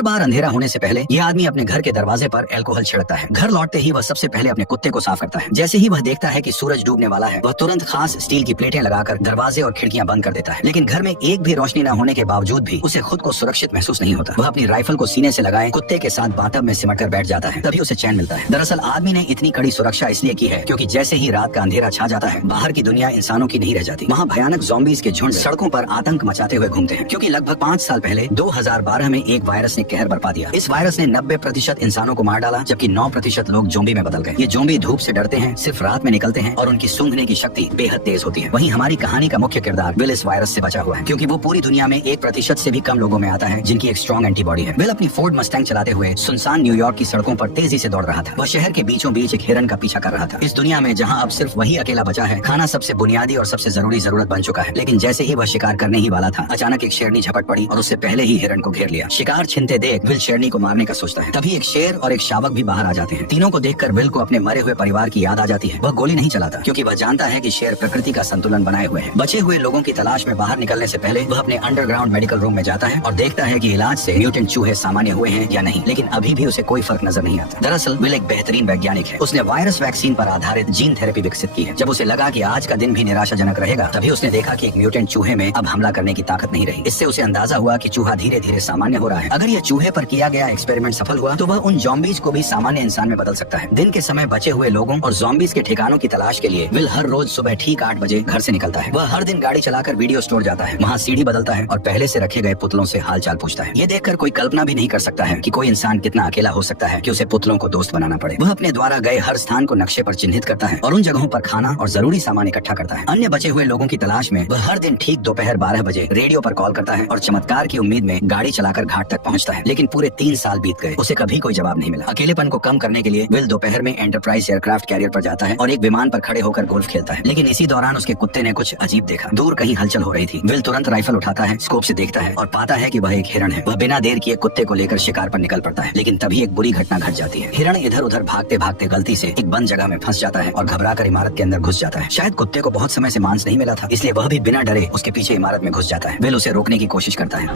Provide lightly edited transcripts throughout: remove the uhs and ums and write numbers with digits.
हर बार अंधेरा होने से पहले यह आदमी अपने घर के दरवाजे पर अल्कोहल छिड़कता है। घर लौटते ही वह सबसे पहले अपने कुत्ते को साफ करता है। जैसे ही वह देखता है कि सूरज डूबने वाला है, वह तुरंत खास स्टील की प्लेटें लगाकर दरवाजे और खिड़कियां बंद कर देता है। लेकिन घर में एक भी रोशनी न होने के बावजूद भी उसे खुद को सुरक्षित महसूस नहीं होता। वह अपनी राइफल को सीने से लगाए कुत्ते के साथ बाथटब में सिमट कर बैठ जाता है, तभी उसे चैन मिलता है। दरअसल आदमी ने इतनी कड़ी सुरक्षा इसलिए की है क्योंकि जैसे ही रात का अंधेरा छा जाता है, बाहर की दुनिया इंसानों की नहीं रह जाती। वहाँ भयानक ज़ॉम्बीज़ के झुंड सड़कों पर आतंक मचाते हुए घूमते हैं। क्योंकि लगभग 5 साल पहले 2012 में एक वायरस ने कहर बरपा दिया। इस वायरस ने 90% इंसानों को मार डाला, जबकि 9% लोग ज़ॉम्बी में बदल गए। ये ज़ॉम्बी धूप से डरते हैं, सिर्फ रात में निकलते हैं और उनकी सूंघने की शक्ति बेहद तेज होती है। वहीं हमारी कहानी का मुख्य किरदार विल इस वायरस से बचा हुआ है, क्योंकि वो पूरी दुनिया में 1% से भी कम लोगों में आता है जिनकी एक स्ट्रॉन्ग एंटीबॉडी है। विल अपनी फोर्ड मस्टैंग चलाते हुए सुनसान न्यूयॉर्क की सड़कों पर तेजी से दौड़ रहा था। वह शहर के बीचों बीच एक हिरन का पीछा कर रहा था। इस दुनिया में जहाँ अब सिर्फ वही अकेला बचा है, खाना सबसे बुनियादी और सबसे जरूरी जरूरत बन चुका है। लेकिन जैसे ही वह शिकार करने ही वाला था, अचानक एक शेरनी झपट पड़ी और उससे पहले ही हिरन को घेर लिया। शिकार छिनते देख विल शेरनी को मारने का सोचता है। तभी एक शेर और एक शावक भी बाहर आ जाते हैं। तीनों को देखकर विल को अपने मरे हुए परिवार की याद आ जाती है। वह गोली नहीं चलाता क्योंकि वह जानता है कि शेर प्रकृति का संतुलन बनाए हुए है। बचे हुए लोगों की तलाश में बाहर निकलने से पहले वह अपने अंडरग्राउंड मेडिकल रूम में जाता है और देखता है कि इलाज से म्यूटेंट चूहे सामान्य हुए हैं या नहीं, लेकिन अभी भी उसे कोई फर्क नजर नहीं आता। दरअसल विल एक बेहतरीन वैज्ञानिक है। उसने वायरस वैक्सीन पर आधारित जीन थेरेपी विकसित की है। जब उसे लगा कि आज का दिन भी निराशाजनक रहेगा, तभी उसने देखा कि एक म्यूटेंट चूहे में अब हमला करने की ताकत नहीं रही। इससे उसे अंदाजा हुआ कि चूहा धीरे धीरे सामान्य हो रहा है। अगर यह चूहे पर किया गया एक्सपेरिमेंट सफल हुआ तो वह उन ज़ॉम्बीज़ को भी सामान्य इंसान में बदल सकता है। दिन के समय बचे हुए लोगों और ज़ॉम्बीज़ के ठिकानों की तलाश के लिए विल हर रोज सुबह ठीक 8 बजे घर से निकलता है। वह हर दिन गाड़ी चलाकर वीडियो स्टोर जाता है, वहाँ सीढ़ी बदलता है और पहले से रखे गए पुतलों से हालचाल पूछता है। ये देखकर कोई कल्पना भी नहीं कर सकता है कि कोई इंसान कितना अकेला हो सकता है कि उसे पुतलों को दोस्त बनाना पड़े। वह अपने द्वारा गए हर स्थान को नक्शे पर चिन्हित करता है और उन जगहों पर खाना और जरूरी सामान इकट्ठा करता है। अन्य बचे हुए लोगों की तलाश में वह हर दिन ठीक दोपहर 12 बजे रेडियो पर कॉल करता है और चमत्कार की उम्मीद में गाड़ी चलाकर घाट तक पहुंचता है। लेकिन पूरे 3 साल बीत गए, उसे कभी कोई जवाब नहीं मिला। अकेलेपन को कम करने के लिए विल दोपहर में एंटरप्राइज एयरक्राफ्ट कैरियर पर जाता है और एक विमान पर खड़े होकर गोल्फ खेलता है। लेकिन इसी दौरान उसके कुत्ते ने कुछ अजीब देखा। दूर कहीं हलचल हो रही थी। विल तुरंत राइफल उठाता है, स्कोप से देखता है और पाता है कि वह एक हिरन है। वह बिना देर किए कुत्ते को लेकर शिकार पर निकल पड़ता है। लेकिन तभी एक बुरी घटना घट जाती है। हिरन इधर उधर भागते भागते गलती से एक बंद जगह में फंस जाता है और घबराकर इमारत के अंदर घुस जाता है। शायद कुत्ते को बहुत समय से मांस नहीं मिला था, इसलिए वह भी बिना डरे उसके पीछे इमारत में घुस जाता है। विल उसे रोकने की कोशिश करता है।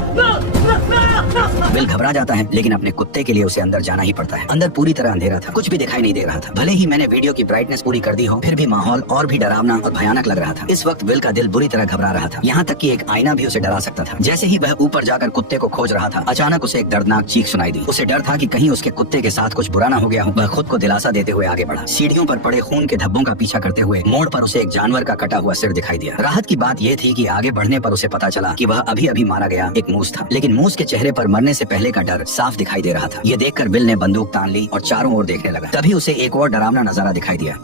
विल घबरा जाता है, लेकिन अपने कुत्ते के लिए उसे अंदर जाना ही पड़ता है। अंदर पूरी तरह अंधेरा था, कुछ भी दिखाई नहीं दे रहा था। भले ही मैंने वीडियो की ब्राइटनेस पूरी कर दी हो, फिर भी माहौल और भी डरावना और भयानक लग रहा था। इस वक्त विल का दिल बुरी तरह घबरा रहा था, यहाँ तक कि एक आईना भी उसे डरा सकता था। जैसे ही वह ऊपर जाकर कुत्ते को खोज रहा था, अचानक उसे एक दर्दनाक चीख सुनाई दी। उसे डर था कि कहीं उसके कुत्ते के साथ कुछ बुरा न हो गया हो। वह खुद को दिलासा देते हुए आगे बढ़ा। सीढ़ियों पर पड़े खून के धब्बों का पीछा करते हुए मोड़ पर उसे एक जानवर का कटा हुआ सिर दिखाई दिया। राहत की बात यह थी कि आगे बढ़ने पर उसे पता चला कि वह अभी अभी मारा गया एक मूस था। लेकिन मूस के चेहरे पर मरने से पहले का डर साफ दिखाई दे रहा था। ये देखकर विल ने बंदूक तान ली और चारों ओर देखने लगा। तभी उसे एक और डरावना नजारा दिखाई दिया।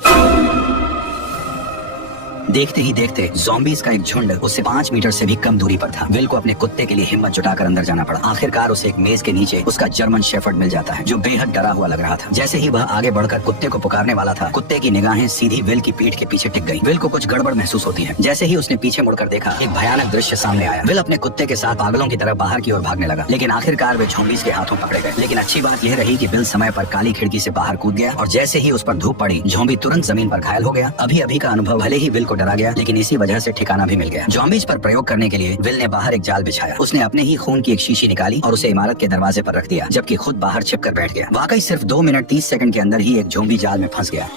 देखते ही देखते ज़ॉम्बीज़ का एक झुंड उससे 5 मीटर से भी कम दूरी पर था। विल को अपने कुत्ते के लिए हिम्मत जुटाकर अंदर जाना पड़ा। आखिरकार उसे एक मेज के नीचे उसका जर्मन शेफर्ड मिल जाता है, जो बेहद डरा हुआ लग रहा था। जैसे ही वह आगे बढ़कर कुत्ते को पुकारने वाला था, कुत्ते की निगाहें सीधी विल की पीठ के पीछे टिक गई। विल को कुछ गड़बड़ महसूस होती है। जैसे ही उसने पीछे मुड़कर देखा, एक भयानक दृश्य सामने आया। विल अपने कुत्ते के साथ पागलों की तरह बाहर की ओर भागने लगा, लेकिन आखिरकार वे ज़ॉम्बीज़ के हाथों पकड़े गए। लेकिन अच्छी बात यह रही कि विल समय पर काली खिड़की से बाहर कूद गया और जैसे ही उस पर धूप पड़ी, ज़ॉम्बी तुरंत जमीन पर घायल हो गया। अभी अभी का अनुभव भले ही विल को डरा गया, लेकिन इसी वजह से ठिकाना भी मिल गया। ज़ॉम्बीज़ पर प्रयोग करने के लिए विल ने बाहर एक जाल बिछाया। उसने अपने ही खून की एक शीशी निकाली और उसे इमारत के दरवाजे पर रख दिया, जबकि खुद बाहर छिपकर बैठ गया। वाकई सिर्फ 2 मिनट 30 सेकंड के अंदर ही एक ज़ॉम्बी जाल में फंस गया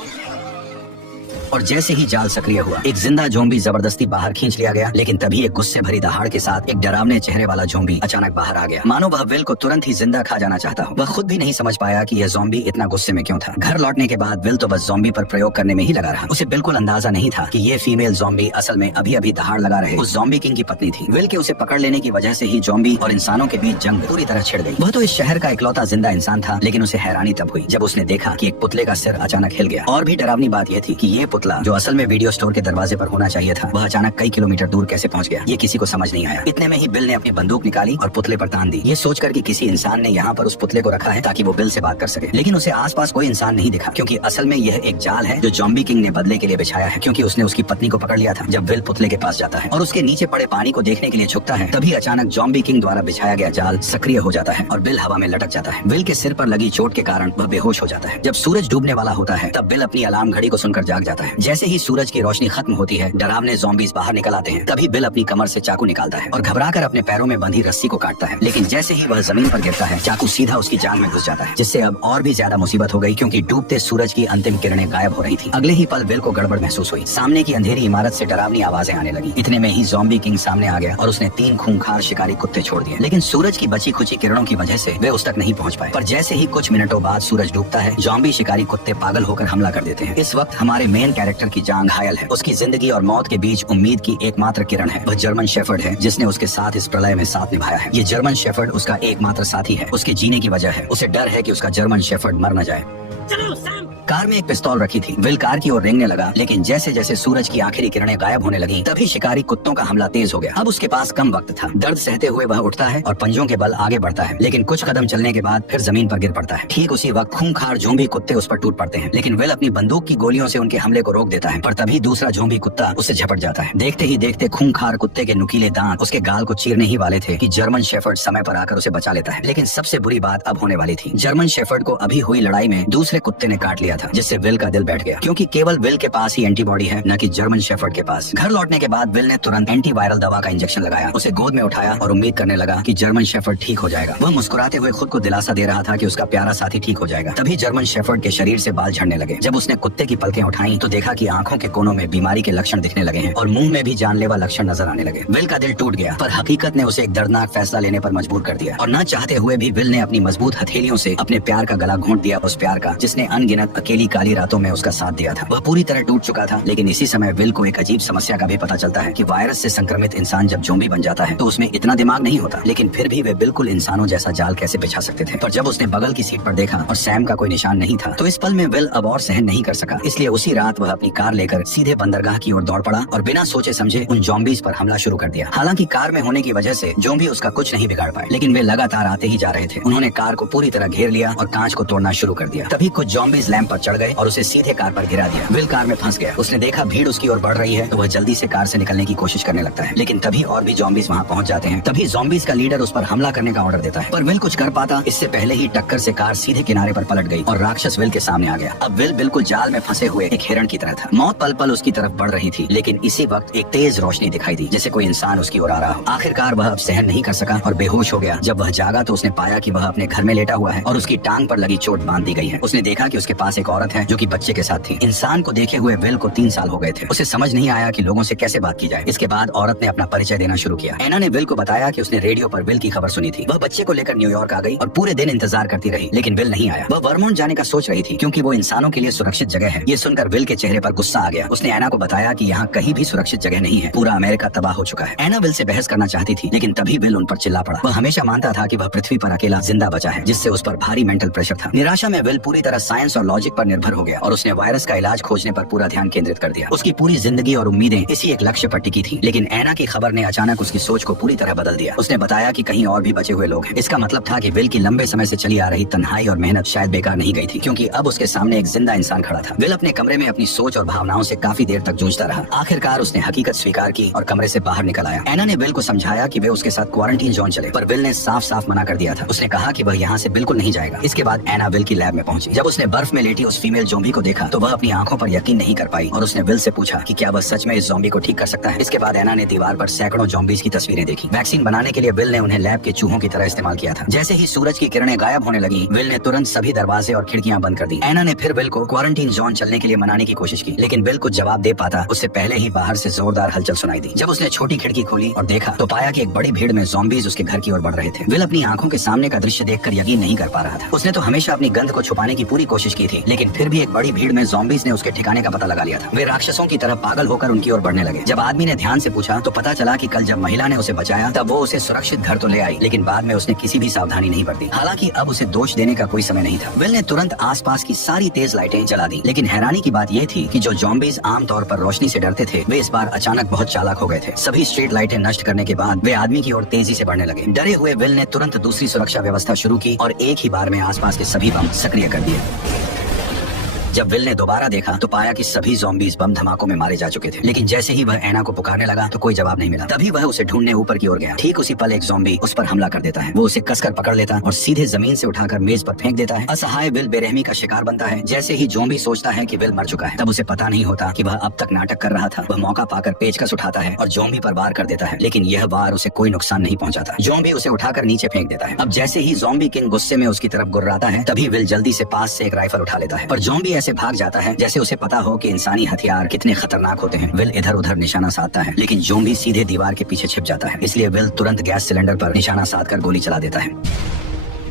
और जैसे ही जाल सक्रिय हुआ, एक जिंदा ज़ॉम्बी जबरदस्ती बाहर खींच लिया गया। लेकिन तभी एक गुस्से भरी दहाड़ के साथ एक डरावने चेहरे वाला ज़ॉम्बी अचानक बाहर आ गया, मानो वह विल को तुरंत ही जिंदा खा जाना चाहता हो। वह खुद भी नहीं समझ पाया कि यह ज़ॉम्बी इतना गुस्से में क्यों था। घर लौटने के बाद विल तो बस ज़ॉम्बी पर प्रयोग करने में ही लगा रहा। उसे बिल्कुल अंदाजा नहीं था कि ये फीमेल ज़ॉम्बी असल में अभी अभी दहाड़ लगा रहे उस ज़ॉम्बी किंग की पत्नी थी। विल के उसे पकड़ लेने की वजह से ही ज़ॉम्बी और इंसानों के बीच जंग पूरी तरह छिड़ गई। वह तो इस शहर का इकलौता जिंदा इंसान था, लेकिन उसे हैरानी तब हुई जब उसने देखा कि एक पुतले का सिर अचानक हिल गया। और भी डरावनी बात यह थी कि ये पुतला, जो असल में वीडियो स्टोर के दरवाजे पर होना चाहिए था, वह अचानक कई किलोमीटर दूर कैसे पहुंच गया, ये किसी को समझ नहीं आया। इतने में ही बिल ने अपनी बंदूक निकाली और पुतले पर तान दी, ये सोचकर कि किसी इंसान ने यहाँ पर उस पुतले को रखा है ताकि वो बिल से बात कर सके। लेकिन उसे आसपास कोई इंसान नहीं दिखा, क्योंकि असल में यह एक जाल है जो ज़ॉम्बी किंग ने बदले के लिए बिछाया है, क्योंकि उसने उसकी पत्नी को पकड़ लिया था। जब विल पुतले के पास जाता है और उसके नीचे पड़े पानी को देखने के लिए झुकता है, तभी अचानक ज़ॉम्बी किंग द्वारा बिछाया गया जाल सक्रिय हो जाता है और बिल हवा में लटक जाता है। विल के सिर पर लगी चोट के कारण वह बेहोश हो जाता है। जब सूरज डूबने वाला होता है, तब बिल अपनी अलार्म घड़ी को सुनकर जाग जाता है। हैं। जैसे ही सूरज की रोशनी खत्म होती है, डरावने ज़ॉम्बीज़ बाहर निकल आते हैं। तभी बिल अपनी कमर से चाकू निकालता है और घबराकर अपने पैरों में बंधी रस्सी को काटता है, लेकिन जैसे ही वह जमीन पर गिरता है, चाकू सीधा उसकी जान में घुस जाता है, जिससे अब और भी ज्यादा मुसीबत हो गई, क्योंकि डूबते सूरज की अंतिम किरणें गायब हो रही थी। अगले ही पल बिल को गड़बड़ महसूस हुई। सामने की अंधेरी इमारत से डरावनी आवाजें आने लगी। इतने में ही ज़ॉम्बी किंग सामने आ गया और उसने 3 खूंखार शिकारी कुत्ते छोड़ दिए, लेकिन सूरज की बची खुची किरणों की वजह से वे उस तक नहीं पहुंच पाए। पर जैसे ही कुछ मिनटों बाद सूरज डूबता है, ज़ॉम्बी शिकारी कुत्ते पागल होकर हमला कर देते हैं। इस वक्त हमारे मेन कैरेक्टर की जान घायल है। उसकी जिंदगी और मौत के बीच उम्मीद की एकमात्र किरण है। वह जर्मन शेफर्ड है, जिसने उसके साथ इस प्रलय में साथ निभाया है। ये जर्मन शेफर्ड उसका एकमात्र साथी है, उसके जीने की वजह है। उसे डर है कि उसका जर्मन शेफर्ड मर न जाए। चलो सैम। कार में एक पिस्तौल रखी थी। विल कार की ओर रेंगने लगा, लेकिन जैसे जैसे सूरज की आखिरी किरणें गायब होने लगी, तभी शिकारी कुत्तों का हमला तेज हो गया। अब उसके पास कम वक्त था। दर्द सहते हुए वह उठता है और पंजों के बल आगे बढ़ता है, लेकिन कुछ कदम चलने के बाद फिर जमीन पर गिर पड़ता है। ठीक उसी वक्त खूंखार ज़ॉम्बी कुत्ते उस पर टूट पड़ते हैं, लेकिन विल अपनी बंदूक की गोलियों से उनके हमले को रोक देता है। पर तभी दूसरा ज़ॉम्बी कुत्ता उससे झपट जाता है। देखते ही देखते खूंखार कुत्ते के नुकीले दांत उसके गाल को चीरने ही वाले थे कि जर्मन शेफर्ड समय पर आकर उसे बचा लेता है। लेकिन सबसे बुरी बात अब होने वाली थी। जर्मन शेफर्ड को अभी हुई लड़ाई में दूसरे कुत्ते ने काट लिया था, जिससे विल का दिल बैठ गया, क्योंकि केवल विल के पास ही एंटीबॉडी है, न कि जर्मन शेफर्ड के पास। घर लौटने के बाद विल ने तुरंत एंटीवायरल दवा का इंजेक्शन लगाया, उसे गोद में उठाया और उम्मीद करने लगा कि जर्मन शेफर्ड ठीक हो जाएगा। वह मुस्कुराते हुए खुद को दिलासा दे रहा था कि उसका प्यारा साथी ठीक हो जाएगा। तभी जर्मन शेफर्ड के शरीर से बाल झड़ने लगे। जब उसने कुत्ते की पलकें उठाई तो देखा कि आंखों के कोनों में बीमारी के लक्षण दिखने लगे हैं और मुंह में भी जानलेवा लक्षण नजर आने लगे। विल का दिल टूट गया, पर हकीकत ने उसे एक दर्दनाक फैसला लेने पर मजबूर कर दिया और न चाहते हुए भी विल ने अपनी मजबूत हथेलियों से अपने प्यार का गला घोंट दिया, उस प्यार का जिसने अनगिनत अकेली काली रातों में उसका साथ दिया था। वह पूरी तरह टूट चुका था, लेकिन इसी समय विल को एक अजीब समस्या का भी पता चलता है कि वायरस से संक्रमित इंसान जब ज़ॉम्बी बन जाता है तो उसमें इतना दिमाग नहीं होता, लेकिन फिर भी वे बिल्कुल इंसानों जैसा जाल कैसे बिछा सकते थे। पर जब उसने बगल की सीट पर देखा और सैम का कोई निशान नहीं था, तो इस पल में विल अब और सहन नहीं कर सका। इसलिए उसी रात वह अपनी कार लेकर सीधे बंदरगाह की ओर दौड़ पड़ा और बिना सोचे समझे उन ज़ॉम्बीज़ पर हमला शुरू कर दिया। हालांकि कार में होने की वजह से ज़ॉम्बी उसका कुछ नहीं बिगाड़ पाए, लेकिन वे लगातार आते ही जा रहे थे। उन्होंने कार को पूरी तरह घेर लिया और कांच को तोड़ना शुरू कर दिया। तभी कुछ ज़ॉम्बीज़ लैंप पर चढ़ गए और उसे सीधे कार पर गिरा दिया। विल कार में फंस गया। उसने देखा भीड़ उसकी ओर बढ़ रही है तो वह जल्दी से कार से निकलने की कोशिश करने लगता है, लेकिन तभी और भी ज़ॉम्बीज़ वहां पहुंच जाते हैं। तभी ज़ॉम्बीज़ का लीडर उस पर हमला करने का ऑर्डर देता है, पर विल कुछ कर पाता इससे पहले ही टक्कर से कार सीधे किनारे पर पलट गई और राक्षस विल के सामने आ गया। अब विल बिल्कुल जाल में फंसे हुए एक हिरण की तरह था। मौत पल पल उसकी तरफ बढ़ रही थी, लेकिन इसी वक्त एक तेज रोशनी दिखाई दी, जैसे कोई इंसान उसकी ओर आ रहा हो। आखिरकार वह अब सहन नहीं कर सका और बेहोश हो गया। जब वह जागा तो उसने पाया कि वह अपने घर में लेटा हुआ है और उसकी टांग पर लगी चोट बांध दी गई है। उसने देखा कि उसके पास एक औरत है जो कि बच्चे के साथ थी। इंसान को देखे हुए विल को 3 साल हो गए थे। उसे समझ नहीं आया कि लोगों से कैसे बात की जाए। इसके बाद औरत ने अपना परिचय देना शुरू किया। एना ने विल को बताया कि उसने रेडियो पर विल की खबर सुनी थी। वह बच्चे को लेकर न्यूयॉर्क आ गई और पूरे दिन इंतजार करती रही, लेकिन विल नहीं आया। वह वर्मोंट जाने का सोच रही थी, क्योंकि वो इंसानों के लिए सुरक्षित जगह है। ये सुनकर विल के चेहरे पर गुस्सा आ गया। उसने एना को बताया कि यहाँ कहीं भी सुरक्षित जगह नहीं है, पूरा अमेरिका तबाह हो चुका है। एना विल से बहस करना चाहती थी, लेकिन तभी विल उन पर चिल्ला पड़ा। वह हमेशा मानता था कि वह पृथ्वी पर अकेला जिंदा बचा है, जिससे उस पर भारी मेंटल प्रेशर था। निराशा में विल पूरी तरह साइंस और लॉजिक पर निर्भर हो गया और उसने वायरस का इलाज खोजने पर पूरा ध्यान केंद्रित कर दिया। उसकी पूरी जिंदगी और उम्मीदें इसी एक लक्ष्य पर टिकी थी, लेकिन एना की खबर ने अचानक उसकी सोच को पूरी तरह बदल दिया। उसने बताया कि कहीं और भी बचे हुए लोग हैं। इसका मतलब था कि विल की लंबे समय से चली आ रही तन्हाई और मेहनत शायद बेकार नहीं गई थी, क्योंकि अब उसके सामने एक जिंदा इंसान खड़ा था। विल अपने कमरे में अपनी सोच और भावनाओं से काफी देर तक जूझता रहा। आखिरकार उसने हकीकत स्वीकार की और कमरे से बाहर निकल आया। एना ने विल को समझाया कि वे उसके साथ क्वारंटीन जोन चले, पर विल ने साफ साफ मना कर दिया था। उसने कहा कि वह यहाँ से बिल्कुल नहीं जाएगा। इसके बाद एना विल की लैब में पहुंची। जब उसने बर्फ में लेटी उस फीमेल ज़ॉम्बी को देखा तो वह अपनी आंखों पर यकीन नहीं कर पाई और उसने विल से पूछा कि क्या वह सच में इस ज़ॉम्बी को ठीक कर सकता है। इसके बाद एना ने दीवार पर सैकड़ों ज़ॉम्बीज़ की तस्वीरें देखी। वैक्सीन बनाने के लिए विल ने उन्हें लैब के चूहों की तरह इस्तेमाल किया था। जैसे ही सूरज की किरणें गायब होने लगी, विल ने तुरंत सभी दरवाजे और खिड़कियां बंद कर दी। एना ने फिर विल को क्वारंटीन जोन चलने के लिए मनाने की कोशिश की, लेकिन विल कुछ जवाब दे पाता उससे पहले ही बाहर से जोरदार हलचल सुनाई दी। जब उसने छोटी खिड़की खोली और देखा तो पाया कि एक बड़ी भीड़ में ज़ॉम्बीज़ उसके घर की ओर बढ़ रहे थे। विल अपनी आंखों के सामने का दृश्य देखकर यकीन नहीं कर पा रहा था। उसने तो हमेशा अपनी गंध को छुपाने की पूरी कोशिश की थी, लेकिन फिर भी एक बड़ी भीड़ में ज़ॉम्बीज़ ने उसके ठिकाने का पता लगा लिया था। वे राक्षसों की तरह पागल होकर उनकी ओर बढ़ने लगे। जब आदमी ने ध्यान से पूछा तो पता चला कि कल जब महिला ने उसे बचाया तब वो उसे सुरक्षित घर तो ले आई, लेकिन बाद में उसने किसी भी सावधानी नहीं बरती। हालांकि अब उसे दोष देने का कोई समय नहीं था। विल ने तुरंत आसपास की सारी तेज लाइटें जला दी, लेकिन हैरानी की बात यह थी कि जो ज़ॉम्बीज़ आमतौर पर रोशनी से डरते थे वे इस बार अचानक बहुत चालाक हो गए थे। सभी स्ट्रीट लाइटें नष्ट करने के बाद वे आदमी की ओर तेजी से बढ़ने लगे। डरे हुए विल ने तुरंत दूसरी सुरक्षा व्यवस्था शुरू की और एक ही बार में आसपास के सभी बम सक्रिय कर दिए। जब विल ने दोबारा देखा तो पाया कि सभी ज़ॉम्बीज बम धमाकों में मारे जा चुके थे। लेकिन जैसे ही वह एना को पुकारने लगा तो कोई जवाब नहीं मिला। तभी वह उसे ढूंढने ऊपर की ओर गया। ठीक उसी पल एक ज़ॉम्बी उस पर हमला कर देता है। वो उसे कसकर पकड़ लेता और सीधे जमीन से उठाकर मेज पर फेंक देता है। असहाय विल बेरहमी का शिकार बनता है। जैसे ही ज़ॉम्बी सोचता है कि विल मर चुका है, तब उसे पता नहीं होता कि वह अब तक नाटक कर रहा था। वह मौका पाकर पेचकस उठाता है और ज़ॉम्बी पर वार कर देता है, लेकिन यह वार उसे कोई नुकसान नहीं पहुंचाता। ज़ॉम्बी उसे उठाकर नीचे फेंक देता है। अब जैसे ही ज़ॉम्बी किंग गुस्से में उसकी तरफ गुर्राता है, तभी विल जल्दी से पास से एक राइफल उठा लेता है और ज़ॉम्बी ऐसे भाग जाता है जैसे उसे पता हो कि इंसानी हथियार कितने खतरनाक होते हैं। विल इधर उधर निशाना साधता है, लेकिन ज़ॉम्बी सीधे दीवार के पीछे छिप जाता है। इसलिए विल तुरंत गैस सिलेंडर पर निशाना साधकर गोली चला देता है।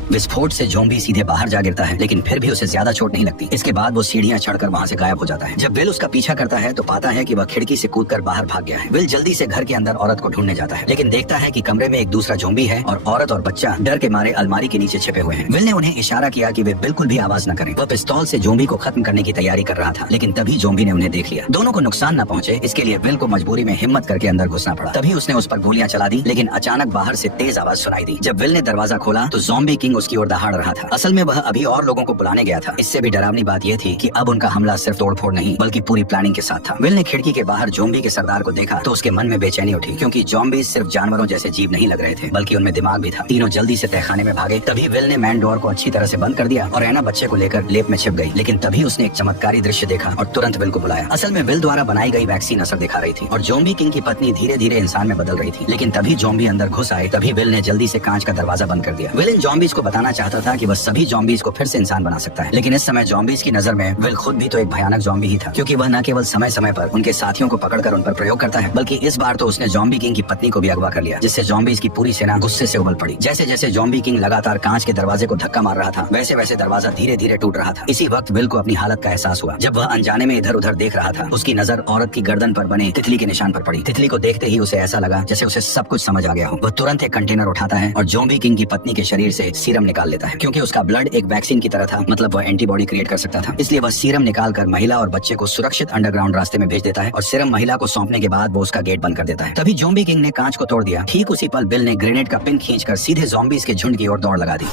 विस्फोट से ज़ॉम्बी सीधे बाहर जा गिरता है, लेकिन फिर भी उसे ज्यादा चोट नहीं लगती। इसके बाद वो सीढ़ियां चढ़कर वहां से गायब हो जाता है। जब विल उसका पीछा करता है तो पाता है कि वह खिड़की से कूदकर बाहर भाग गया है। विल जल्दी से घर के अंदर औरत को ढूंढने जाता है, लेकिन देखता है कि कमरे में एक दूसरा ज़ॉम्बी है और औरत और बच्चा डर के मारे अलमारी के नीचे छिपे हुए हैं। विल ने उन्हें इशारा किया कि वे बिल्कुल भी आवाज न करें। वह पिस्तौल से ज़ॉम्बी को खत्म करने की तैयारी कर रहा था, लेकिन तभी ज़ॉम्बी ने उन्हें देख लिया। दोनों को नुकसान न पहुंचे, इसके लिए विल को मजबूरी में हिम्मत करके अंदर घुसना पड़ा। तभी उसने उस पर गोलियां चला दी, लेकिन अचानक बाहर से तेज आवाज सुनाई दी। जब विल ने दरवाजा खोला तो ज़ॉम्बी किंग उसकी ओर दहाड़ रहा था। असल में वह अभी और लोगों को बुलाने गया था। इससे भी डरावनी बात यह थी कि अब उनका हमला सिर्फ तोड़फोड़ नहीं बल्कि पूरी प्लानिंग के साथ था। विल ने खिड़की के बाहर ज़ॉम्बी के सरदार को देखा तो उसके मन में बेचैनी उठी, क्योंकि ज़ॉम्बी सिर्फ जानवरों जैसे जीव नहीं लग रहे थे, बल्कि उनमें दिमाग भी था। तीनों जल्दी से तहखाने में भागे। तभी विल ने मैन डोर को अच्छी तरह से बंद कर दिया और एना बच्चे को लेकर लेप में छिप गई। लेकिन तभी उसने एक चमत्कारी दृश्य देखा और तुरंत विल को बुलाया। असल में विल द्वारा बनाई गई वैक्सीन असर दिखा रही थी और ज़ॉम्बी किंग की पत्नी धीरे धीरे इंसान में बदल रही थी। लेकिन तभी ज़ॉम्बी अंदर घुस आए। तभी विल ने जल्दी से कांच का दरवाजा बंद कर दिया। विल इन ज़ॉम्बीज को बताना चाहता था कि वह सभी ज़ॉम्बीज को फिर से इंसान बना सकता है, लेकिन इस समय ज़ॉम्बीज की नजर में विल खुद भी तो एक भयानक ज़ॉम्बी ही था, क्योंकि वह न केवल समय समय पर उनके साथियों को पकड़कर उन पर प्रयोग करता है, बल्कि इस बार तो उसने ज़ॉम्बी किंग की पत्नी को भी अगवा कर लिया, जिससे ज़ॉम्बीज की पूरी सेना गुस्से से उबल पड़ी। जैसे जैसे ज़ॉम्बी किंग लगातार कांच के दरवाजे को धक्का मार रहा था, वैसे वैसे दरवाजा धीरे धीरे टूट रहा था। इसी वक्त विल को अपनी हालत का एहसास हुआ। जब वह अनजाने में इधर उधर देख रहा था, उसकी नजर औरत की गर्दन पर बने तितली के निशान पर पड़ी। तितली को देखते ही उसे ऐसा लगा जैसे उसे सब कुछ समझ आ गया हो। वह तुरंत एक कंटेनर उठाता है और ज़ॉम्बी किंग की पत्नी के शरीर से सीरम निकाल लेता है। क्योंकि उसका ब्लड एक वैक्सीन की तरह था, मतलब वह एंटीबॉडी क्रिएट कर सकता था। इसलिए वह सीरम निकालकर महिला और बच्चे को सुरक्षित अंडरग्राउंड रास्ते में भेज देता है और सीरम महिला को सौंपने के बाद वो उसका गेट बंद कर देता है। तभी ज़ॉम्बी किंग ने कांच को तोड़ दिया। ठीक उसी पल विल ने ग्रेनेड का पिन खींचकर सीधे ज़ॉम्बीज के झुंड की ओर दौड़ लगा दी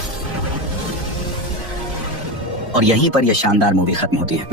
और यहीं पर यह शानदार मूवी खत्म होती है।